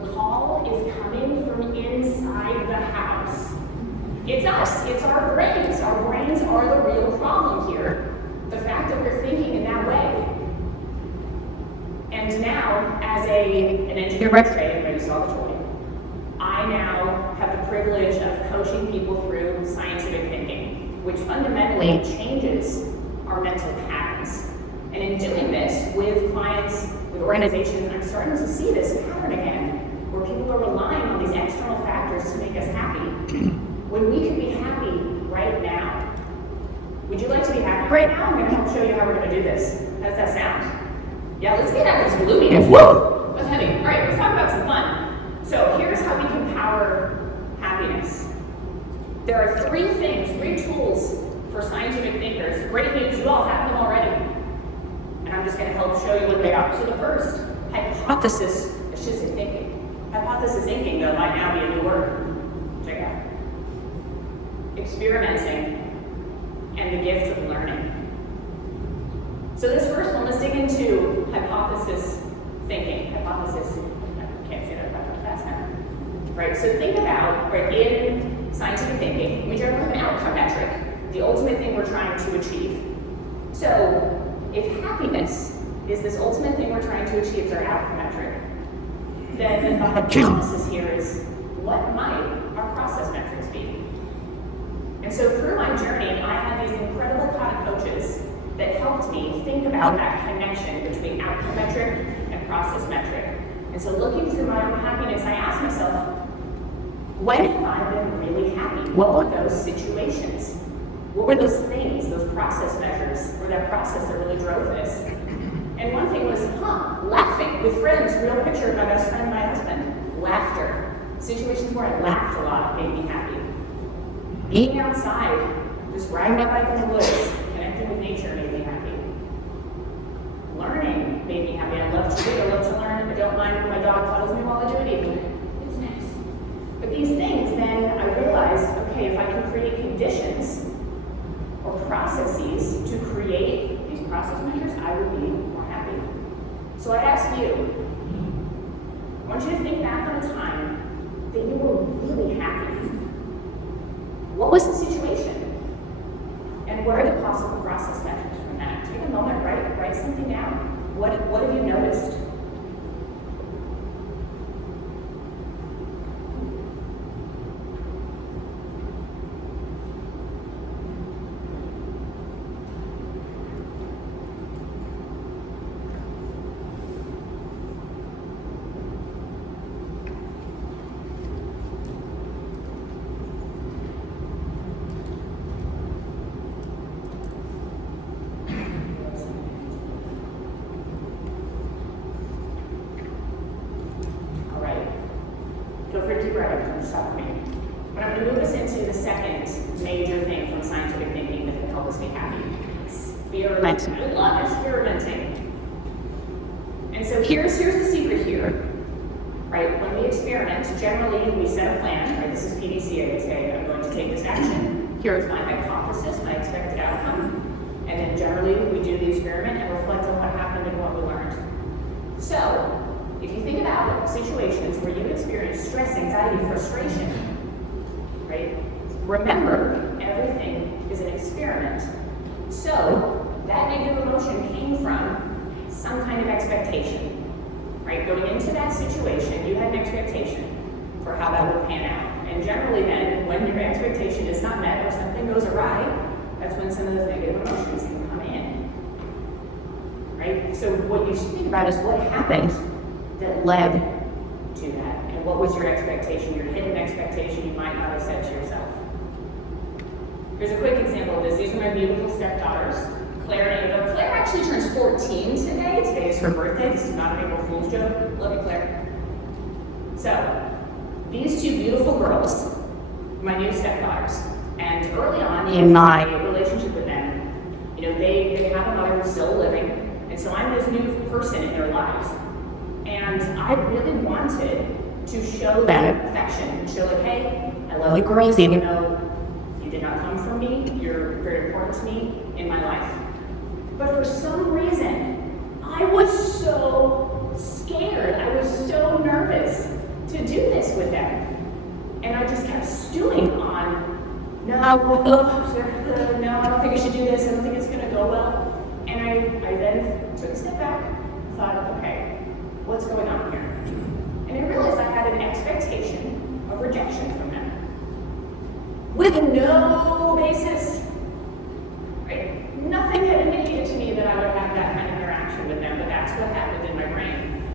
The call is coming from inside the house. It's us, it's our brains. Our brains are the real problem here. The fact that we're thinking in that way. And now, as an engineer by trade, where you saw the toy, I now have the privilege of coaching people through scientific thinking, which fundamentally changes our mental patterns. And in doing this with clients, with organizations, I'm starting to see this pattern again, where people are relying on these external factors to make us happy, when we can be happy right now. Would you like to be happy right now? I'm going to help show you how we're going to do this. How does that sound? Yeah, let's get out of this gloominess. Whoa! That's heavy. All right, let's talk about some fun. So here's how we can power happiness. There are three tools for scientific thinkers. Great news, you all have them already. And I'm just going to help show you what they are. So the first, hypothesis-assisted thinking. Hypothesis thinking, though, might now be a new word. Check it out. Experimenting and the gift of learning. So this first one, let's dig into hypothesis thinking. Hypothesis, I can't say that fast now. Right, so think about, right, in scientific thinking, we generally have an outcome metric, the ultimate thing we're trying to achieve. So if happiness is this ultimate thing we're trying to achieve, our outcome metric, then the hypothesis here is, what might our process metrics be? And so through my journey, I had these incredible Kata coaches that helped me think about that connection between outcome metric and process metric. And so looking through my own happiness, I asked myself, when have I been really happy? What were those situations? What were those things, those process measures, or that process that really drove this? And one thing was, laughing with friends, real picture of my best friend and my husband. Laughter. Situations where I laughed a lot made me happy. Being outside, just riding my bike in the woods, connecting with nature made me happy. Learning made me happy. I love to read, I love to learn. I don't mind when my dog cuddles me while I do it either. It's nice. But these things, then I realized, okay, if I can create conditions or processes to create these process measures, I would be more happy. So I ask you, I want you to think back on a time that you were really happy. What was the situation? And what are the possible process measures from that? Take a moment, write something down. What have you noticed? Feel free to keep writing, don't stop me. But I'm going to move us into the second major thing from scientific thinking that can help us be happy. Experimenting. I love experimenting. And so here's the secret here. Right? When we experiment, generally we set a plan. Right? This is PDCA. We say, I'm going to take this action. Here's my hypothesis, my expected outcome. And then generally we do the experiment and reflect on what happened and what we learned. So, if you think about situations where you experience stress, anxiety, frustration, right? Remember, everything is an experiment. So, that negative emotion came from some kind of expectation, right? Going into that situation, you had an expectation for how that would pan out. And generally then, when your expectation is not met or something goes awry, that's when some of those negative emotions can come in, right? So what you should think about is what happened that led to that, and what was your expectation, your hidden expectation you might not have set to yourself. Here's a quick example of this. These are my beautiful stepdaughters, Claire and Ava. Claire actually turns 14 today. Today is her birthday. This is not an April Fool's joke. Love you, Claire. So, these two beautiful girls, my new stepdaughters, and early on in my relationship with them, they have a mother who's still living, and so I'm this new person in their lives. And I really wanted to show them affection and show like, hey, I love you girls, even though you did not come from me, you're very important to me in my life. But for some reason, I was so scared, I was so nervous kept stewing on, no, I don't think I should do this, I don't think it's going to go well. And I then took a step back, thought, okay, what's going on here? And I realized I had an expectation of rejection from them with no basis. Right? Nothing had indicated to me that I would have that kind of interaction with them, but that's what happened in my brain.